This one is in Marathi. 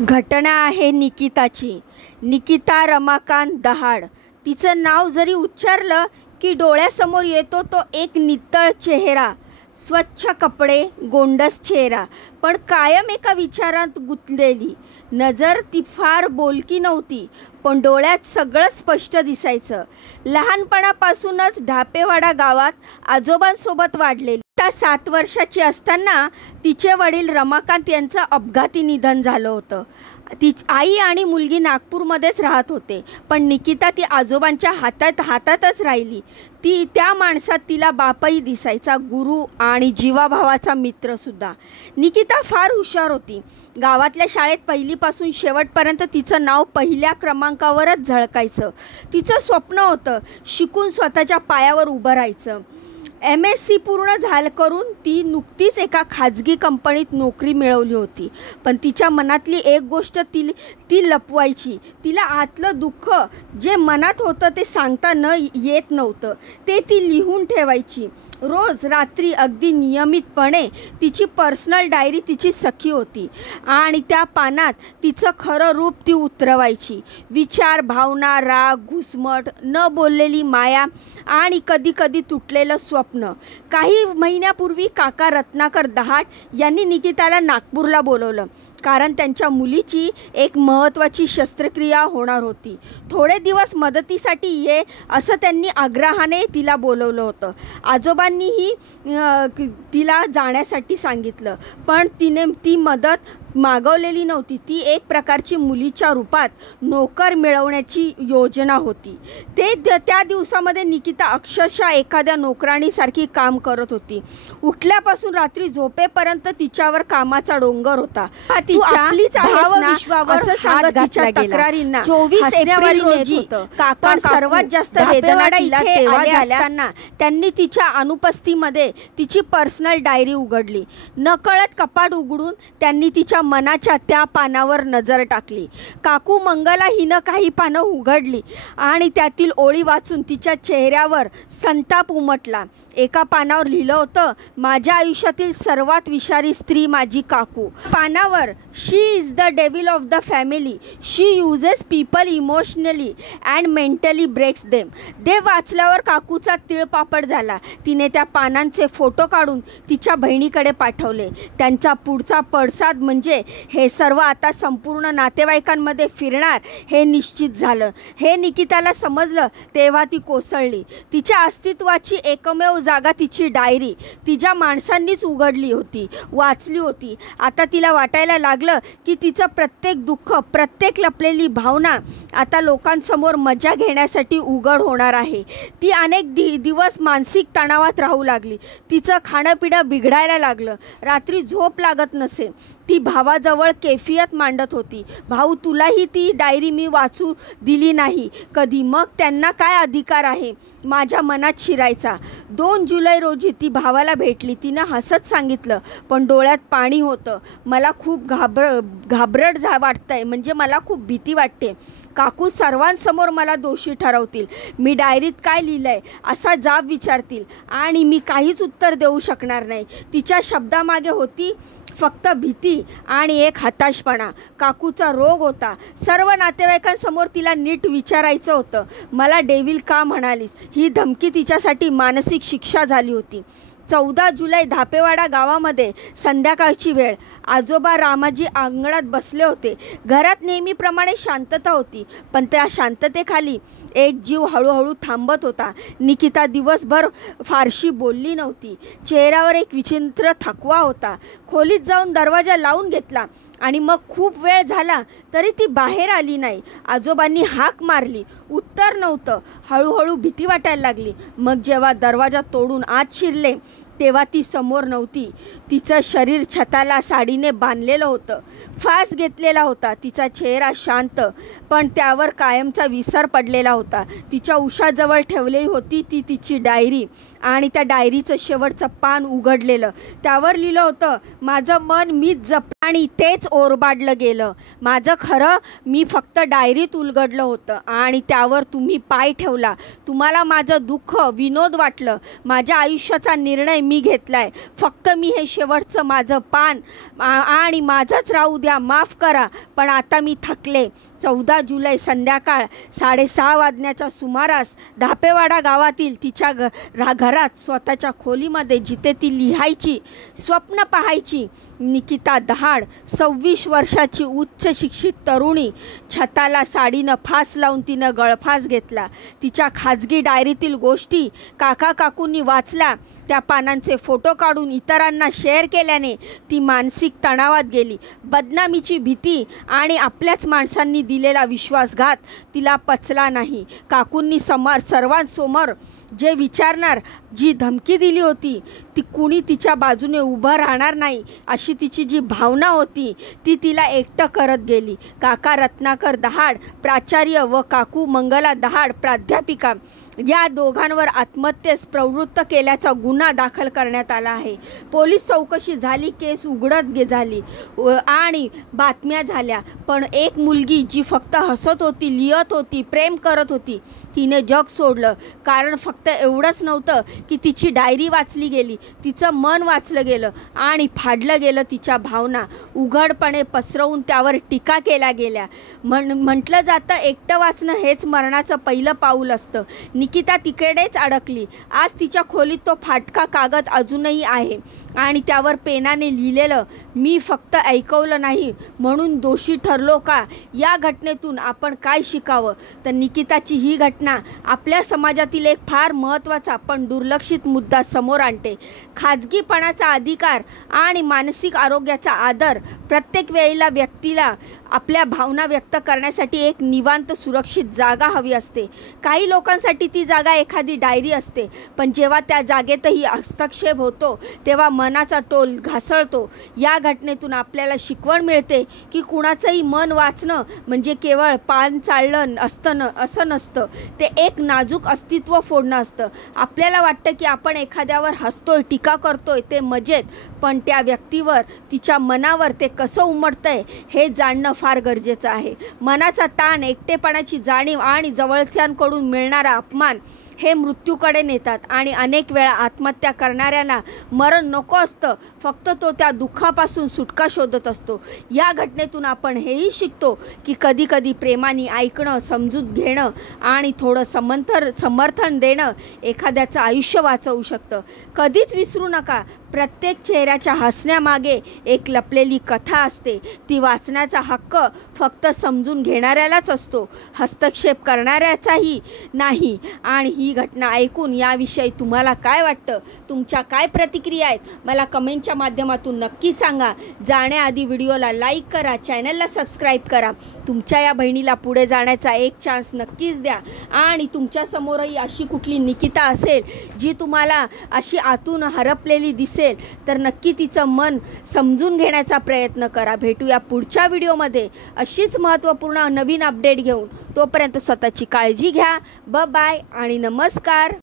घटना आहे निकिताची. निकिता रमाकांत दहाड. तिचं नाव जरी उच्चारलं की डोळ्यासमोर येतो तो एक नितळ चेहरा, स्वच्छ कपडे, गोंडस चेहरा, पण कायम एका विचारात गुंतलेली. नजर ती फार बोलकी नव्हती, पण डोळ्यात सगळं स्पष्ट दिसायचं. लहानपणापासूनच ढापेवाडा गावात आजोबांसोबत वाढलेली. 7 वर्षाची असताना तिचे वडील रमाकांत यांचं अपघाती निधन झालं होतं. ती आई आणि मुलगी नागपूरमध्येच राहत होते, पण निकिता ती आजोबांच्या हातातच राहिली. त्या माणसात तिला बापही दिसायचा, गुरु आणि जीवाभावाचा मित्रसुद्धा. निकिता फार हुशार होती. गावातल्या शाळेत पहिलीपासून शेवटपर्यंत तिचं नाव पहिल्या क्रमांकावरच झळकायचं. तिचं स्वप्न होतं शिकून स्वतःच्या पायावर उभं राहायचं. MSc पूर्ण करून ती नुकतीच एका खाजगी कंपनीत नोकरी मिळवली होती, पण तिच्या मनातली एक गोष्ट ती लपवायची. तिला आतलं दुःख जे मनात होतं ते सांगता येत नव्हतं, ते ती लिहून ठेवायची. रोज रात्री अगदी नियमितपणे तिची पर्सनल डायरी तिची सखी होती आणि त्या पानात तिचं खरं रूप ती उतरवायची. विचार, भावना, राग, घुसमट, न बोललेली माया आणि कधीकधी तुटलेलं स्वप्न. काही महिन्यापूर्वी काका रत्नाकर दहाड यांनी निकिताला नागपूरला बोलवलं, कारण त्यांच्या मुलीची एक महत्त्वाची शस्त्रक्रिया होणार होती. थोडे दिवस मदतीसाठी ये असं त्यांनी आग्रहाने तिला बोलवलं होतं. आजोबांनीही तिला जाण्यासाठी सांगितलं, पण तिने ती मदत मागवलेली नव्हती. ती एक प्रकारची मुलीच्या रूपात नोकर मिळवण्याची योजना होती. त्या दिवसामध्ये निकिता अक्षरशः एखाद्या नोकराणीसारखी काम करत होती. उठल्यापासून रात्री झोपेपर्यंत तिच्यावर कामाचा डोंगर होता. तक्रारींना 24 एप्रिल रोजी काका सर्वात जास्त वेदना असताना त्यांनी तिच्या अनुपस्थितीमध्ये तिची पर्सनल डायरी उघडली. नकळत कपाट उघडून त्यांनी तिच्या मनाच्या त्या पानावर नजर टाकली. काकू मंगला हिनं काही पानं उघडली आणि त्यातील ओळी वाचून तिच्या चेहऱ्यावर संताप उमटला. एका पानावर लिहिलं होतं, माझ्या आयुष्यातील सर्वात विषारी स्त्री माझी काकू. पानावर she is the devil of the family, she uses people emotionally and mentally breaks them. ते वाचल्यावर काकूचा तिळपापड झाला. तिने त्या पानांचे फोटो काढून तिच्या बहिणीकडे पाठवले. त्यांचा पुढचा पडसाद म्हणजे हे सर्व आता संपूर्ण नातेवाईकांमध्ये फिरणार हे निश्चित झालं. हे निकिताला समजलं तेव्हा ती कोसळली. तिच्या अस्तित्वाची एकमेव जागा तिची डायरी तिच्या माणसांनीच उघडली होती, वाचली होती. आता तिला वाटायला लागलं की तिचं प्रत्येक दुःख, प्रत्येक लपलेली भावना आता लोकांसमोर मजा घेण्यासाठी उघड होणार आहे. ती अनेक दिवस मानसिक तणावात राहू लागली. तिचं खाणंपिणं बिघडायला लागलं. रात्री झोप लागत नसे. ती भावाजवळ कैफियत मांडत होती, भाऊ तुलाही ती डायरी मी वाचू दिली नाही कधी, मग त्यांना काय अधिकार आहे माझ्या मनात शिरायचा. 2 जुलै रोजी ती भावाला भेटली. तिनं हसत सांगितलं, पण डोळ्यात पाणी होतं, मला खूप घाबरट वाटतंय, म्हणजे मला खूप भीती वाटते. काकू सर्वांसमोर मला दोषी ठरवतील, मी डायरीत काय लिहिलंय असा जाब विचारतील आणि मी काहीच उत्तर देऊ शकणार नाही. तिच्या शब्दामागे होती फक्त भीती आणि एक हताशपणा. काकूचा रोग होता. सर्व नातेवाईकांसमोर तिला नीट विचारायचं होतं, मला डेव्हिल का म्हणालीस. ही धमकी तिच्यासाठी मानसिक शिक्षा झाली होती. 14 जुलै धापेवाडा गावामध्ये संध्याकाळची वेळ. आजोबा रामाजी अंगणात बसले होते. घरात नेहमीप्रमाणे शांतता होती, पण त्या शांततेखाली एक जीव हळूहळू थांबत होता. निकिता दिवसभर फारशी बोलली नव्हती. चेहऱ्यावर एक विचित्र थकवा होता. खोलीत जाऊन दरवाजा लावून घेतला आणि मग खूप वेळ झाला तरी ती बाहेर आली नाही. आजोबांनी हाक मारली, उत्तर नव्हतं. हळूहळू भीती वाटायला लागली. मग जेव्हा दरवाजा तोडून आत शिरले तेव्हा ती समोर नव्हती. तिचं शरीर छताला साडीने बांधलेलं होतं, फास घेतलेला होता. तिचा चेहरा शांत, पण त्यावर कायमचा विसर पडलेला होता. तिच्या उशाजवळ ठेवलेली होती ती तिची डायरी आणि त्या डायरीचं शेवटचं पान उघडलेलं. त्यावर लिहिलं होतं, माझं मन मीच जपलं आणि तेच ओरबाडलं गेलं. माझं खरं मी फक्त डायरीत उलगडलं होतं आणि त्यावर तुम्ही पाय ठेवला. तुम्हाला माझं दुःख विनोद वाटलं. माझ्या आयुष्याचा निर्णय मी घेतलाय. फक्त मी हे शेवटचं माझं पान आणि माझंच राहू द्या. माफ करा, पण आता मी थकले. 14 जुलै संध्याकाळ 6:30 वाजण्याच्या सुमारास धापेवाडा गावातील तिच्या घरात स्वतःच्या खोलीमध्ये जिथे ती लिहायची, स्वप्न पाहायची, निकिता दहाड 26 वर्षाची उच्च शिक्षित तरुणी. छताला साडीनं फास लावून तिनं गळफास घेतला. तिच्या खाजगी डायरीतील गोष्टी काका काकूंनी वाचल्या. त्या पानांचे फोटो काढून इतरांना शेअर केल्याने ती मानसिक तणावात गेली. बदनामीची भीती आणि आपल्याच माणसांनी दिलेला विश्वासघात तिला पचला नाही. काकूंनी सर्वांसमोर जे विचारणार, जी धमकी दिली होती, ती कुणी तिच्या बाजूने उभं राहणार नाही अशी तिची जी भावना होती, ती तिला एकटं करत गेली. काका रत्नाकर दहाड प्राचार्य व काकू मंगला दहाड प्राध्यापिका या दोघांवर आत्महत्येस प्रवृत्त केल्याचा गुन्हा दाखल करण्यात आला आहे. पोलीस चौकशी झाली, केस उघडत झाली आणि बातम्या झाल्या. पण एक मुलगी जी फक्त हसत होती, लिहत होती, प्रेम करत होती, तिने जग सोडलं. कारण फक्त एवढंच नव्हतं की तिची डायरी वाचली गेली, तिचं मन वाचलं गेलं आणि फाडलं गेलं. तिच्या भावना उघडपणे पसरवून त्यावर टीका केल्या गेल्या. म्हटलं जातं, एकटं वाचणं हेच मरणाचं पहिलं पाऊल असतं. निकिता तिकडेच अडकली. आज तिच्या खोलीत तो फाटका कागद अजूनही आहे आणि त्यावर पेनाने लिहिलेलं, मी फक्त ऐकवलं नाही म्हणून दोषी ठरलो का? या घटनेतून आपण काय शिकावं? तर निकिताची ही घटना आपल्या समाजातील एक फार महत्त्वाचा पण दुर्लक्षित मुद्दा समोर आणते. खाजगीपणाचा अधिकार आणि मानसिक आरोग्याचा आदर. प्रत्येक वेळेला व्यक्तीला आपल्या भावना व्यक्त करण्यासाठी एक निवांत सुरक्षित जागा हवी असते. काही लोकांसाठी ती जागा एखादी डायरी असते, पण जेव्हा त्या जागेतही हस्तक्षेप होतो तेव्हा मनाचा टोल घासळतो. या घटनेतून आपल्याला शिकवण मिळते की कुणाचंही मन वाचणं म्हणजे केवळ पान चाललं असं नसतं, ते एक नाजूक अस्तित्व फोडणं असतं. आपल्याला वाटतं की आपण एखाद्यावर हसतोय, टीका करतोय, ते मजेत, पण त्या व्यक्तीवर, तिच्या मनावर ते कसं उमटतंय हे जाणणं फार गरजेचं आहे. मनाचा ताण, एकटेपणाची जाणीव आणि जवळच्यांकडून मिळणारा अपमान हे मृत्यूकडे नेतात आणि अनेक वेळा आत्महत्या करणाऱ्याला मरण नको असतं, फक्त तो त्या दुःखापासून सुटका शोधत असतो. या घटनेतून आपण हेही शिकतो की कधीकधी प्रेमाने ऐकणं, समजून घेणं आणि थोडं समर्थन देणं एखाद्याचं आयुष्य वाचवू शकतं. कधीच विसरू नका, प्रत्येक चेहऱ्याच्या हसण्यामागे एक लपलेली कथा असते. ती वाचण्याचा हक्क फक्त समजून घेणाऱ्यालाच असतो, हस्तक्षेप करणाऱ्याचाही नाही. आणि ही घटना ऐकून याविषयी तुम्हाला काय वाटतं? तुमच्या काय प्रतिक्रिया आहेत? मला कमेंटच्या माध्यमातून नक्की सांगा. जाण्याआधी व्हिडिओला लाईक करा, चॅनलला सबस्क्राईब करा. तुमच्या या बहिणीला पुढे जाण्याचा एक चान्स नक्कीच द्या. आणि तुमच्यासमोरही अशी कुठली निकिता असेल जी तुम्हाला अशी आतून हरपलेली दिसेल, तर नक्की तिचं मन समजून घेण्याचा प्रयत्न करा. भेटूया पुढच्या व्हिडिओमध्ये अशीच महत्त्वपूर्ण नवीन अपडेट घेऊन. तोपर्यंत स्वतःची काळजी घ्या. बाय आणि नमस्कार.